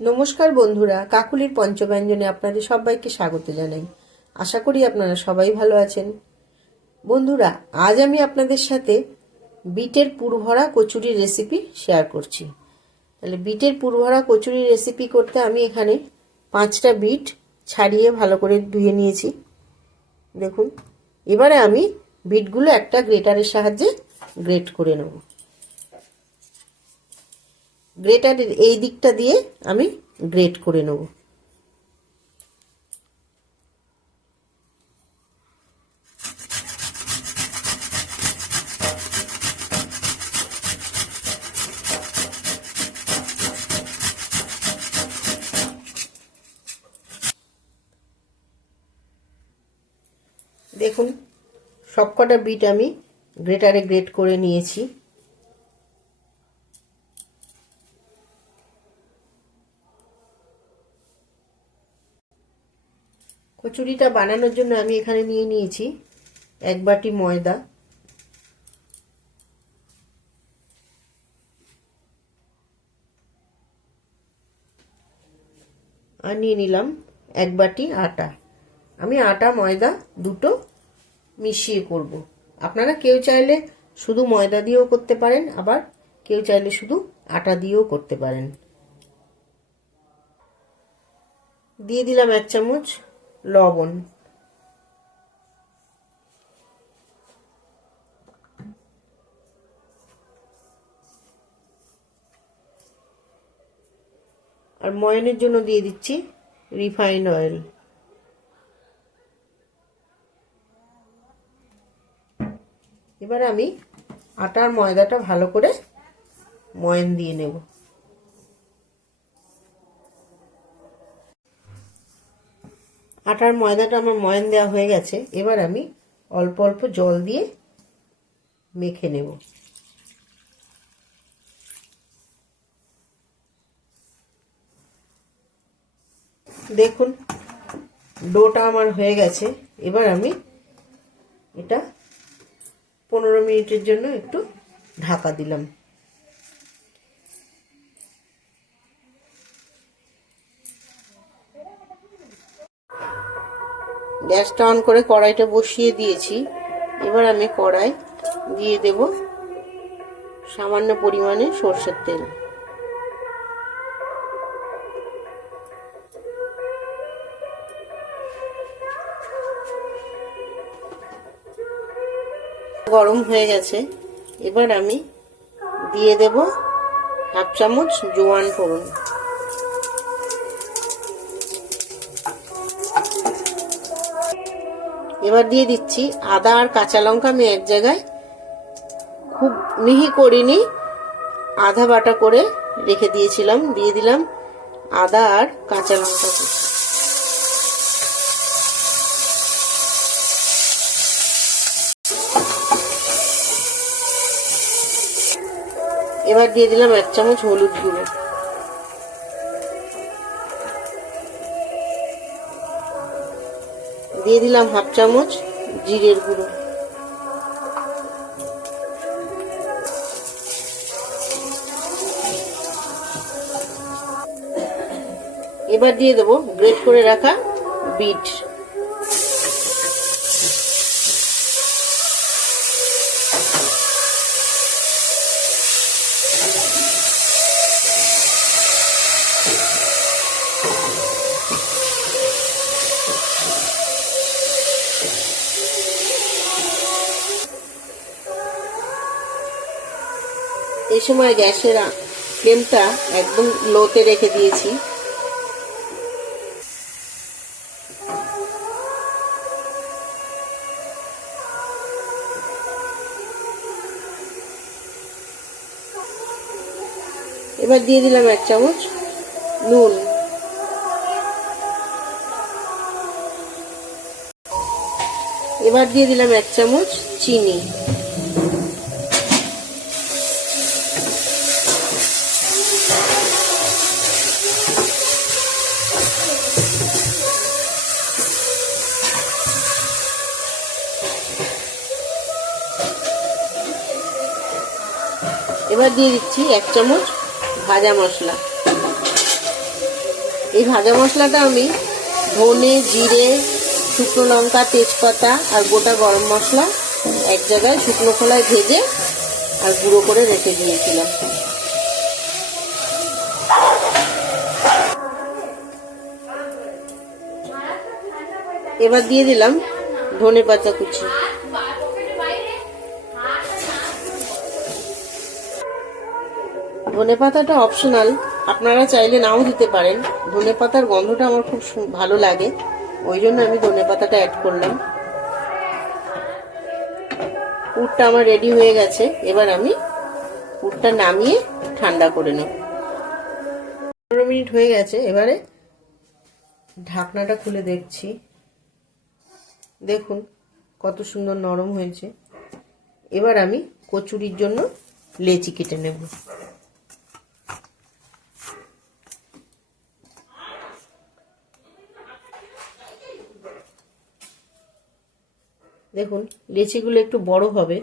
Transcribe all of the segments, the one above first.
নমস্কার বন্ধুরা, কাকুলির পঞ্চব্যঞ্জনে আপনাদের সবাইকে স্বাগত জানাই। আশা করি আপনারা সবাই ভালো আছেন। বন্ধুরা, আজ আমি আপনাদের সাথে বিটের পুরভরা কচুরির রেসিপি শেয়ার করছি। তাহলে বিটের পুরভরা কচুরির রেসিপি করতে আমি এখানে 5টা বিট ছাড়িয়ে ভালো করে ধুয়ে নিয়েছি। দেখুন, এবারে আমি বিটগুলো একটা গ্রেটারের সাহায্যে গ্রেট করে নেব। গ্রেটারের এই দিকটা দিয়ে আমি গ্রেট করে নেব। দেখুন, সবকটা বিট আমি গ্রেটারে গ্রেট করে নিয়েছি। কচুরিটা বানানোর জন্য আমি এখানে নিয়ে নিয়েছি 1 বাটি ময়দা, আর নিয়ে নিলাম 1 বাটি আটা। আমি আটা ময়দা দুটো মিশিয়ে করব। আপনারা কেউ চাইলে শুধু ময়দা দিয়েও করতে পারেন, আবার কেউ চাইলে শুধু আটা দিয়েও করতে পারেন। দিয়ে দিলাম 1 চামচ লবণ, আর ময়ানের জন্য দিয়ে দিচ্ছি রিফাইন্ড অয়েল। এবার আমি আটার ময়দাটা ভালো করে ময়ান দিয়ে নেব। আটার ময়দাটা আমার ময়ান দেওয়া হয়ে গেছে। এবার আমি অল্প অল্প জল দিয়ে মেখে নেব। দেখুন, ডোটা আমার হয়ে গেছে। এবার আমি এটা 15 মিনিটের জন্য একটু ঢাকা দিলাম। গ্যাসটা অন করে কড়াইটা বসিয়ে দিয়েছি। এবার আমি কড়াই দিয়ে দেব সামান্য পরিমাণে সরষের তেল। গরম হয়ে গেছে। এবার আমি দিয়ে দেব 1/2 চামচ জোয়ান ফোড়ন। এবার দিয়ে দিচ্ছি আদা আর কাঁচা লঙ্কা। আমি এক জায়গায় খুব মিহি করিনি, আধা বাটা করে রেখে দিয়েছিলাম। দিয়ে দিলাম আদা আর কাঁচা লঙ্কা। এবার দিয়ে দিলাম 1 চামচ হলুদ গুঁড়ো। দিয়ে দিলাম 1/2 চামচ জিরের গুঁড়ো। এবার দিয়ে দেবো গ্রেট করে রাখা বিট। এই সময় গ্যাসের ফ্লেমটা একদম লোতে রেখে দিয়েছি। এবার দিয়ে দিলাম 1 চামচ নুন। এবার দিয়ে দিলাম 1 চামচ চিনি। এবার দিয়ে দিচ্ছি 1 চামচ ভাজা মশলা। এই ভাজা মশলাটা আমি ধনে, জিরে, শুকনো লঙ্কা, তেজপাতা আর গোটা গরম মশলা এক জায়গায় শুকনো খোলায় ভেজে আর গুঁড়ো করে রেখে দিয়েছিলাম। এবার দিয়ে দিলাম ধনেপাতা কুচি। ধনেপাতাটা অপশনাল, আপনারা চাইলে নাও দিতে পারেন। ধনেপাতার গন্ধটা আমার খুব ভালো লাগে, ওই জন্য আমি ধনেপাতাটা অ্যাড করলাম। পুরটা আমার রেডি হয়ে গেছে। এবার আমি পুরটা নামিয়ে ঠান্ডা করে নেব। 15 মিনিট হয়ে গেছে। এবারে ঢাকনাটা খুলে দেখছি, দেখুন কত সুন্দর নরম হয়েছে। এবার আমি কচুরির জন্য লেচি কেটে নেব। দেখুন লেচিগুলো একটু বড় হবে,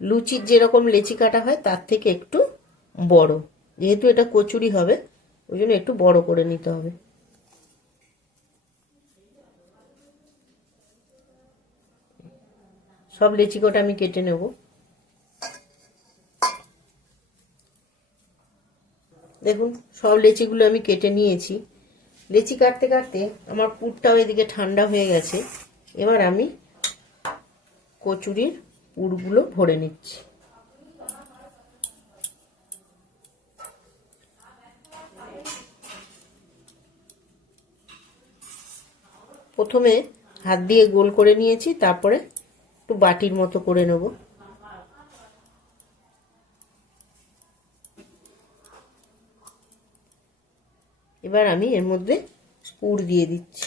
লুচির যেরকম লেচি কাটা হয় তার থেকে একটু বড়। যেহেতু এটা কচুরি হবে ওই জন্য একটু বড় করে নিতে হবে। সব লেচি কটা আমি কেটে নেব। দেখুন সব লেচিগুলো আমি কেটে নিয়েছি। লেচি কাটতে কাটতে আমার পুরটাও এদিকে ঠান্ডা হয়ে গেছে। এবার আমি কচুরির পুরগুলো ভরে নিচ্ছি। প্রথমে হাত দিয়ে গোল করে নিয়েছি, তারপরে একটু বাটির মতো করে নেব। এবার আমি এর মধ্যে পুর দিয়ে দিচ্ছি।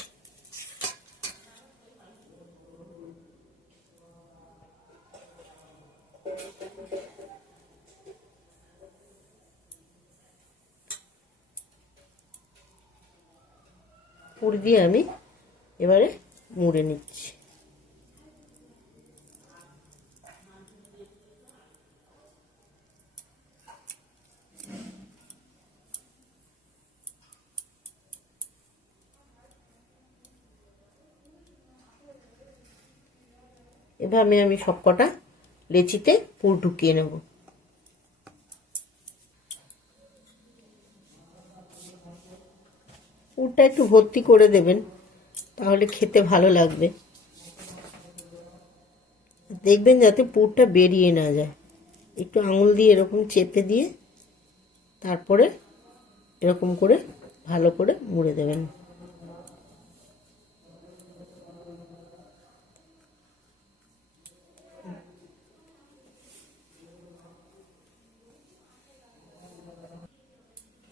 পুর দিয়ে আমি এবারে মুড়ে নিচ্ছি। এভাবে আমি সবকটা লেচিতে পুর ঢুকিয়ে নেব। পুরটা একটু ভর্তি করে দেবেন, তাহলে খেতে ভালো লাগবে। দেখবেন যাতে পুরটা বেরিয়ে না যায়। একটু আঙুল দিয়ে এরকম চেপে দিয়ে তারপরে এরকম করে ভালো করে মুড়ে দেবেন।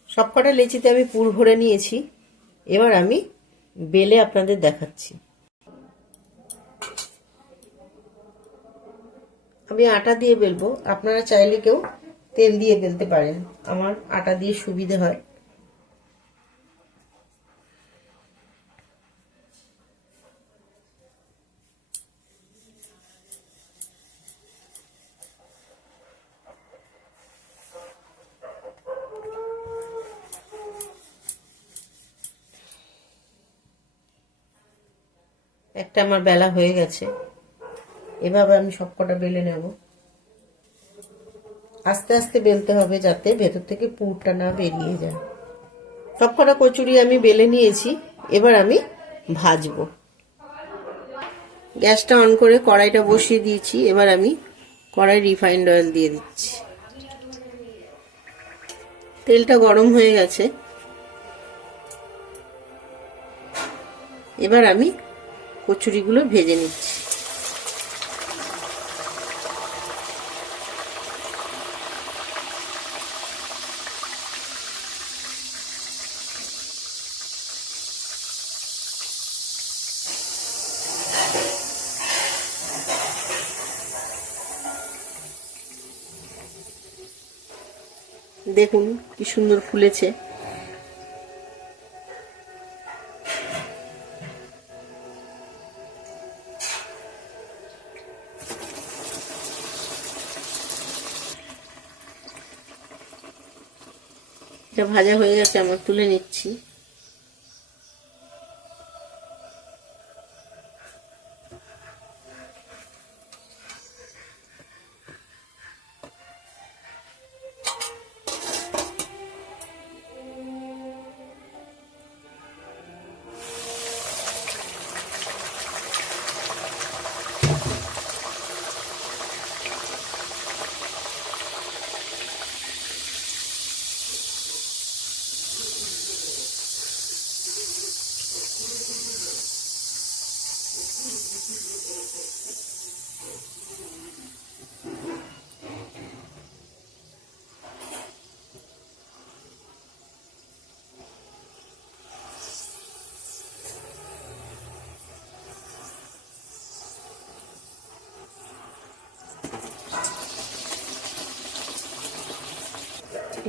সবকটা লেচিতে আমি পুর ভরে নিয়েছি। এবার আমি বেলে আপনাদের দেখাচ্ছি। আমি আটা দিয়ে বেলবো, আপনারা চাইলে কেউ তেল দিয়ে বেলতে পারেন। আমার আটা দিয়ে সুবিধে হয়। একটা আমার বেলা হয়ে গেছে। এভাবে আমি সবকটা বেলে নেব। আস্তে আস্তে বেলতে হবে যাতে ভেতর থেকে পুরটা না বেরিয়ে যায়। সবকটা কচুরি আমি বেলে নিয়েছি। এবার আমি ভাজবো। গ্যাসটা অন করে কড়াইটা বসিয়ে দিয়েছি। এবার আমি কড়াই রিফাইন্ড অয়েল দিয়ে দিচ্ছি। তেলটা গরম হয়ে গেছে। এবার আমি কচুরিগুলো ভেজে নিচ্ছি। দেখুন কি সুন্দর ফুলেছে। এটা ভাজা হয়ে গেছে, আমার তুলে নিচ্ছি।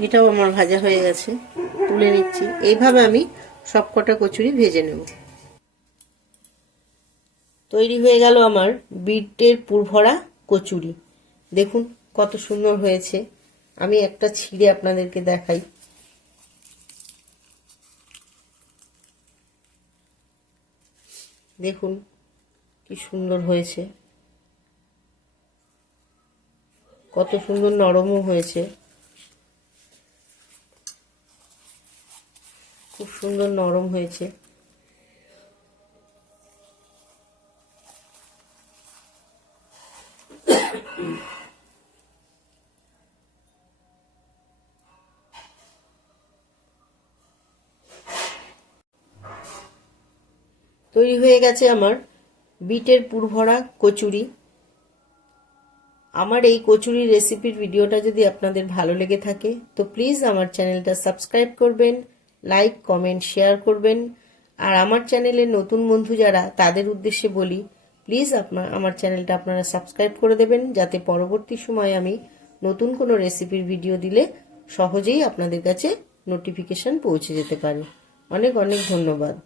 এটাও আমার ভাজা হয়ে গেছে, তুলে নিচ্ছি। এইভাবে আমি সবকটা কচুরি ভেজে নেব। তৈরি হয়ে গেল আমার বিটের পুরভরা কচুরি। দেখুন কত সুন্দর হয়েছে। আমি একটা ছিঁড়ে আপনাদেরকে দেখাই। দেখুন কি সুন্দর হয়েছে, কত সুন্দর নরমও হয়েছে, খুব সুন্দর নরম হয়েছে। তৈরি হয়ে গেছে আমার বিটের পুরভরা কচুরি। আমার এই কচুরির রেসিপির ভিডিওটা যদি আপনাদের ভালো লেগে থাকে তো প্লিজ আমার চ্যানেলটা সাবস্ক্রাইব করবেন, লাইক কমেন্ট শেয়ার করবেন। আর আমার চ্যানেলের নতুন বন্ধু যারা তাদের উদ্দেশ্যে বলি, প্লিজ আমার চ্যানেলটা আপনারা সাবস্ক্রাইব করে দেবেন, যাতে পরবর্তী সময়ে আমি নতুন কোনো রেসিপির ভিডিও দিলে সহজেই আপনাদের কাছে নোটিফিকেশন পৌঁছে যেতে পারে। অনেক অনেক ধন্যবাদ।